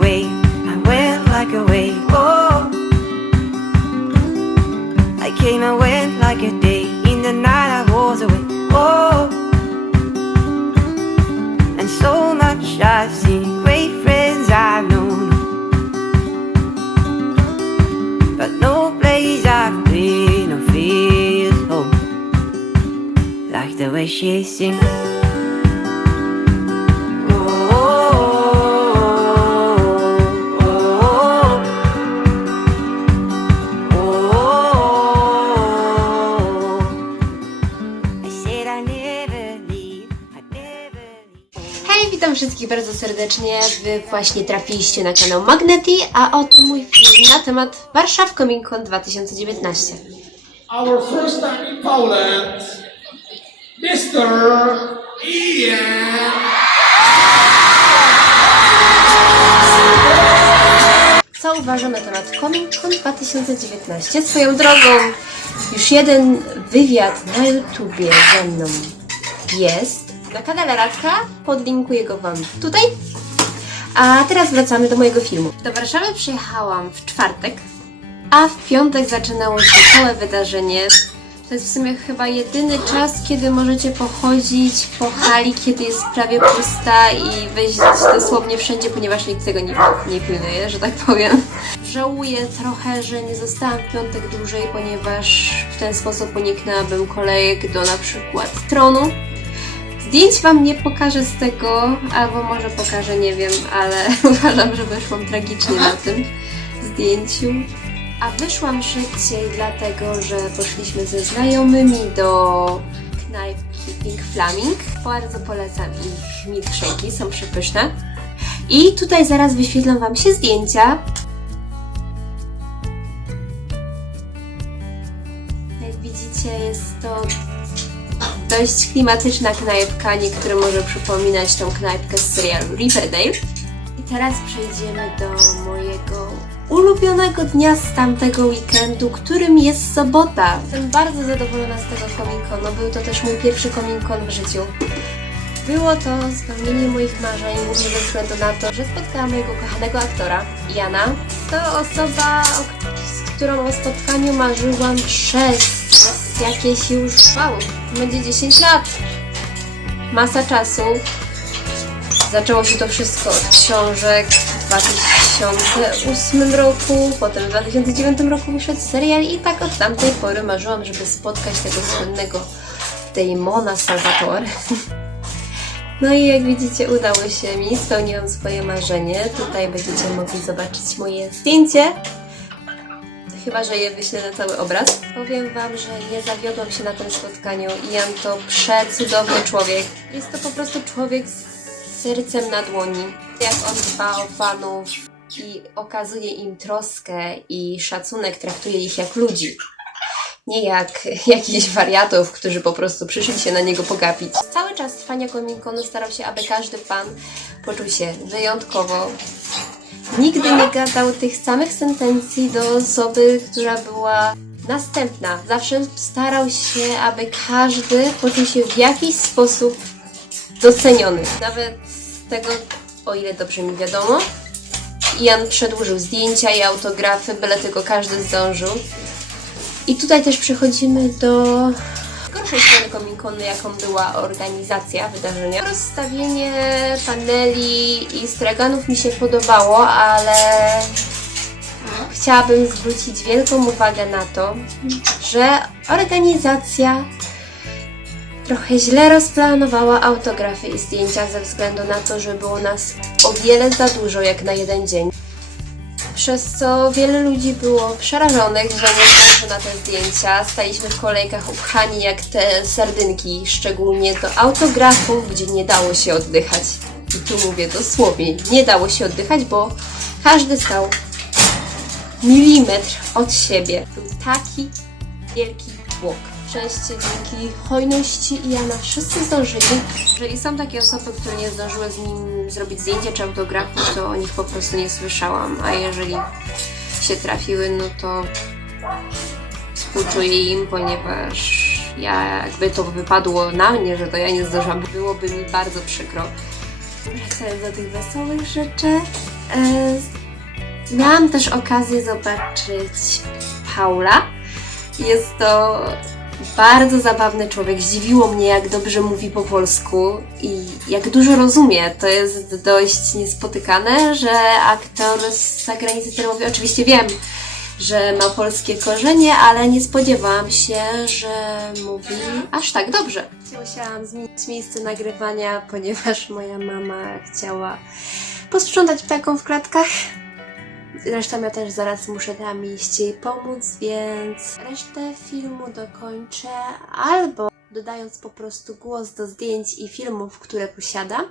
wave, I went like a wave, oh. I came and went like a day, in the night I was away, oh. And so much I've seen, great friends I've known, but no place I've been or feels home like the way she sings. Hej, witam wszystkich bardzo serdecznie. Wy właśnie trafiliście na kanał Magnety, a oto mój film na temat Warszaw Comic Con 2019. Our first time in Poland, Mr. Ian. Co uważam na temat Comic Con 2019? Swoją drogą, już jeden wywiad na YouTubie ze mną jest. Na kanale Radka, podlinkuję go Wam tutaj. A teraz wracamy do mojego filmu. Do Warszawy przyjechałam w czwartek, a w piątek zaczynało się całe wydarzenie. To jest w sumie chyba jedyny czas, kiedy możecie pochodzić po hali, kiedy jest prawie pusta i wejść dosłownie wszędzie, ponieważ nikt tego nie pilnuje, że tak powiem. Żałuję trochę, że nie zostałam w piątek dłużej, ponieważ w ten sposób uniknęłabym kolejek do na przykład Tronu. Zdjęć Wam nie pokażę z tego, albo może pokażę, nie wiem, ale uważam, że wyszłam tragicznie na tym zdjęciu. A wyszłam szybciej dlatego, że poszliśmy ze znajomymi do knajpki Pink Flaming. Bardzo polecam ich milkshake'i, są przepyszne. I tutaj zaraz wyświetlą Wam się zdjęcia. Jak widzicie, jest to dość klimatyczna knajpka, niektórym może przypominać tą knajpkę z serialu Riverdale. I teraz przejdziemy do mojego ulubionego dnia z tamtego weekendu, którym jest sobota. Jestem bardzo zadowolona z tego Comic-Conu, był to też mój pierwszy Comic-Con w życiu. Było to spełnienie moich marzeń, głównie ze względu na to, że spotkałam mojego kochanego aktora, Jana. To osoba, z którą o spotkaniu marzyłam przez jakieś już, będzie 10 lat. Masa czasu. Zaczęło się to wszystko od książek w 2008 roku, potem w 2009 roku wyszedł serial i tak od tamtej pory marzyłam, żeby spotkać tego słynnego Damona Salvatore. No i jak widzicie, udało się mi, spełniłam swoje marzenie. Tutaj będziecie mogli zobaczyć moje zdjęcie. Chyba że je wyślę na cały obraz. Powiem Wam, że nie zawiodłam się na tym spotkaniu. Ian to przecudowny człowiek. Jest to po prostu człowiek z sercem na dłoni. Jak on dba o fanów i okazuje im troskę i szacunek, traktuje ich jak ludzi. Nie jak jakichś wariatów, którzy po prostu przyszli się na niego pogapić. Cały czas trwania Comic-Conu starał się, aby każdy fan poczuł się wyjątkowo. Nigdy nie gadał tych samych sentencji do osoby, która była następna. Zawsze starał się, aby każdy poczuł się w jakiś sposób doceniony. Nawet z tego, o ile dobrze mi wiadomo, Ian przedłużył zdjęcia i autografy, byle tylko każdy zdążył. I tutaj też przechodzimy do gorszej strony Comic-Conu, jaką była organizacja wydarzenia. Rozstawienie paneli i straganów mi się podobało, ale chciałabym zwrócić wielką uwagę na to, że organizacja trochę źle rozplanowała autografy i zdjęcia ze względu na to, że było nas o wiele za dużo jak na jeden dzień. Przez co wiele ludzi było przerażonych, że nie zdąży na te zdjęcia. Staliśmy w kolejkach upchani jak te sardynki, szczególnie do autografów, gdzie nie dało się oddychać. I tu mówię dosłownie, nie dało się oddychać, bo każdy stał milimetr od siebie. Był taki wielki tłok. Szczęście dzięki hojności Iana wszyscy zdążyli. Jeżeli są takie osoby, które nie zdążyły z nim zrobić zdjęcia czy autografu, to o nich po prostu nie słyszałam. A jeżeli się trafiły, no to współczuję im, ponieważ jakby to wypadło na mnie, że to ja nie zdążyłam, byłoby mi bardzo przykro. Wracając do tych wesołych rzeczy, Miałam też okazję zobaczyć Paula. Jest to bardzo zabawny człowiek. Zdziwiło mnie, jak dobrze mówi po polsku i jak dużo rozumie. To jest dość niespotykane, że aktor z zagranicy tyle mówi. Oczywiście wiem, że ma polskie korzenie, ale nie spodziewałam się, że mówi aż tak dobrze. Musiałam zmienić miejsce nagrywania, ponieważ moja mama chciała posprzątać ptakom w klatkach. Zresztą ja też zaraz muszę tam iść jej pomóc, więc resztę filmu dokończę albo dodając po prostu głos do zdjęć i filmów, które posiadam,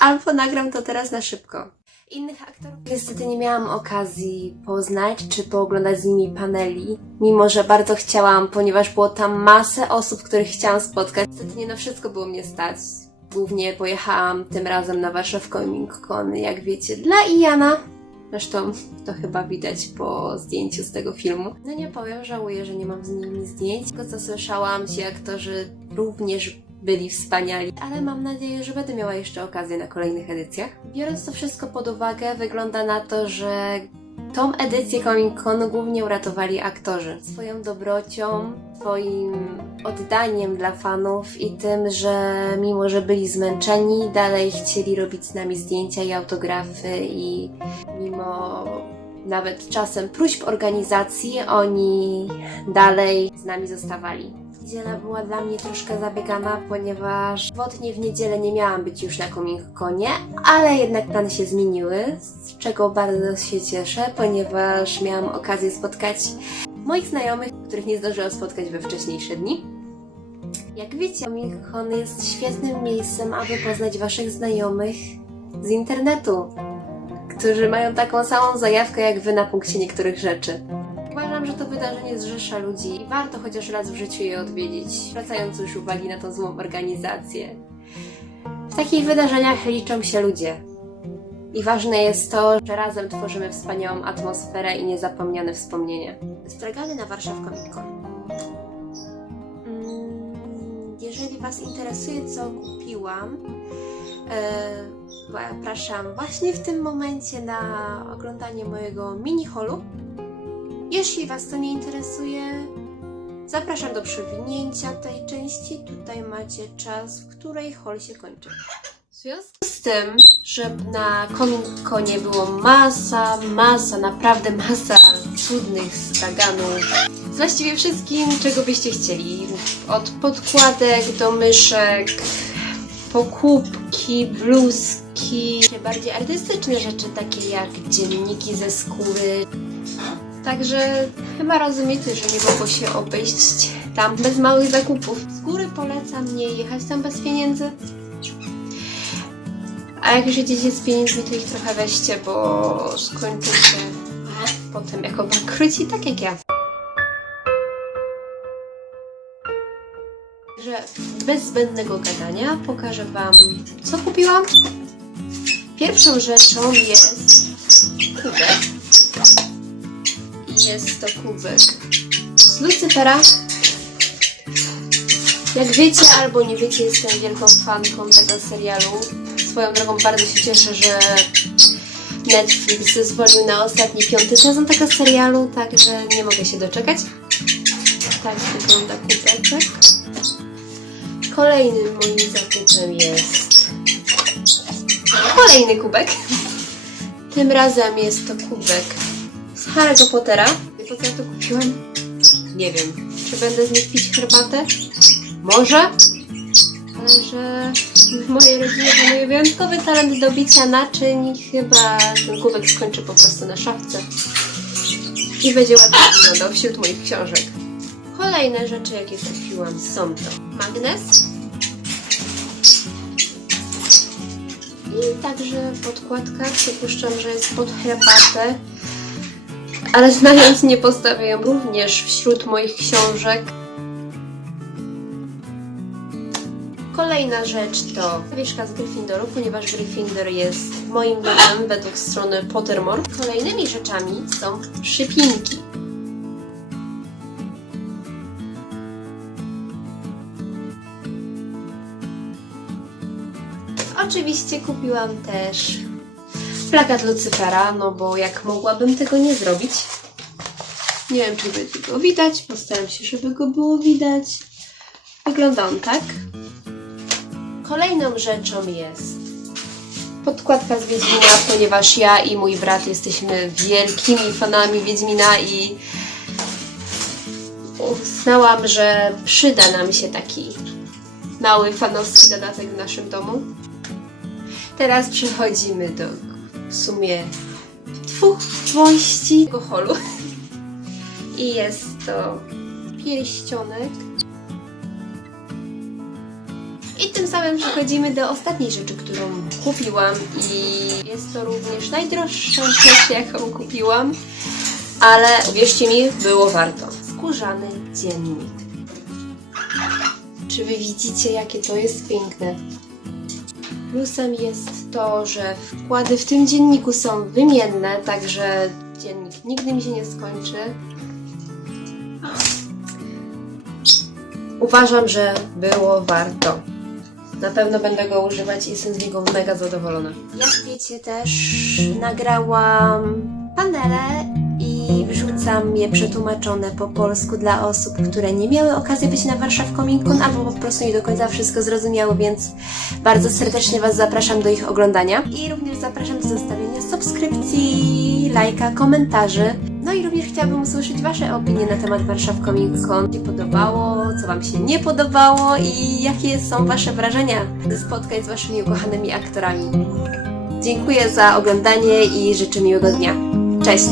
albo nagram to teraz na szybko. Innych aktorów niestety nie miałam okazji poznać czy pooglądać z nimi paneli, mimo że bardzo chciałam, ponieważ było tam masę osób, których chciałam spotkać. Niestety nie na wszystko było mnie stać. Głównie pojechałam tym razem na Warszawę Comic Con, jak wiecie, dla Iana. Zresztą to chyba widać po zdjęciu z tego filmu. No nie powiem, żałuję, że nie mam z nimi zdjęć. Tylko co słyszałam, ci aktorzy również byli wspaniali, ale mam nadzieję, że będę miała jeszcze okazję na kolejnych edycjach. Biorąc to wszystko pod uwagę, wygląda na to, że tą edycję Comic-Conu głównie uratowali aktorzy. Swoją dobrocią, swoim oddaniem dla fanów i tym, że mimo, że byli zmęczeni, dalej chcieli robić z nami zdjęcia i autografy i mimo nawet czasem próśb organizacji, oni dalej z nami zostawali. Niedziela była dla mnie troszkę zabiegana, ponieważ pierwotnie w niedzielę nie miałam być już na Comic-Conie, ale jednak plany się zmieniły, z czego bardzo się cieszę, ponieważ miałam okazję spotkać moich znajomych, których nie zdążyłam spotkać we wcześniejsze dni. Jak wiecie, Comic-Con jest świetnym miejscem, aby poznać waszych znajomych z internetu, którzy mają taką samą zajawkę jak wy na punkcie niektórych rzeczy. Uważam, że to wydarzenie zrzesza ludzi i warto chociaż raz w życiu je odwiedzić, zwracając już uwagi na tą złą organizację. W takich wydarzeniach liczą się ludzie. I ważne jest to, że razem tworzymy wspaniałą atmosferę i niezapomniane wspomnienia. Stragany na Warszawę Comic Con. Jeżeli Was interesuje, co kupiłam, zapraszam właśnie w tym momencie na oglądanie mojego mini-holu. Jeśli Was to nie interesuje, zapraszam do przewinięcia tej części. Tutaj macie czas, w której hol się kończy. W związku z tym, że na Comic-Conie było naprawdę masa cudnych straganów. Z właściwie wszystkim, czego byście chcieli. Od podkładek do myszek, pokupki, bluzki, bardziej artystyczne rzeczy, takie jak dzienniki ze skóry. Także chyba rozumiecie, że nie mogło się obejść tam bez małych zakupów. Z góry polecam nie jechać tam bez pieniędzy. A jak już jedziecie z pieniędzmi, to ich trochę weźcie, bo skończycie potem jako bankruci, tak jak ja. Także bez zbędnego gadania pokażę Wam, co kupiłam. Pierwszą rzeczą jest kubek. Jest to kubek z Lucyfera. Jak wiecie albo nie wiecie, jestem wielką fanką tego serialu. Swoją drogą bardzo się cieszę, że Netflix zezwolił na ostatni 5. sezon tego serialu, także nie mogę się doczekać. Tak wygląda kubeczek. Kolejnym moim zakupem jest kolejny kubek. Tym razem jest to kubek z Harry'ego Pottera. Po co ja to kupiłam? Nie wiem. Czy będę z nich pić herbatę? Może? Ale że w mojej rodzinie panuje wyjątkowy talent do bicia naczyń. Chyba ten kubek skończy po prostu na szafce. I będzie ładnie wyglądał wśród moich książek. Kolejne rzeczy, jakie kupiłam, są to magnes. I także podkładka. Przypuszczam, że jest pod herbatę. Ale znając mnie, postawię ją również wśród moich książek. Kolejna rzecz to zawieszka z Gryffindoru, ponieważ Gryffindor jest moim domem według strony Pottermore. Kolejnymi rzeczami są przypinki. Oczywiście kupiłam też plakat Lucyfera, no bo jak mogłabym tego nie zrobić. Nie wiem, czy będzie go widać. Postaram się, żeby go było widać. Wygląda on tak. Kolejną rzeczą jest podkładka z Wiedźmina, ponieważ ja i mój brat jesteśmy wielkimi fanami Wiedźmina i uznałam, że przyda nam się taki mały fanowski dodatek w naszym domu. Teraz przechodzimy do w sumie dwóch wąści alkoholu. I jest to pierścionek. I tym samym przechodzimy do ostatniej rzeczy, którą kupiłam i jest to również najdroższa rzecz, jaką kupiłam, ale uwierzcie mi, było warto. Skórzany dziennik. Czy wy widzicie, jakie to jest piękne? Plusem jest to, że wkłady w tym dzienniku są wymienne, także dziennik nigdy mi się nie skończy. Uważam, że było warto. Na pewno będę go używać i jestem z niego mega zadowolona. Jak wiecie też nagrałam panele i wrzucam je przetłumaczone po polsku dla osób, które nie miały okazji być na Warszaw Comic Con albo po prostu nie do końca wszystko zrozumiały, więc bardzo serdecznie Was zapraszam do ich oglądania i również zapraszam do zostawienia subskrypcji, lajka, komentarzy. No i również chciałabym usłyszeć Wasze opinie na temat Warszaw Comic Con. Co się podobało, co Wam się nie podobało i jakie są Wasze wrażenia ze spotkań z Waszymi ukochanymi aktorami. Dziękuję za oglądanie i życzę miłego dnia. Cześć!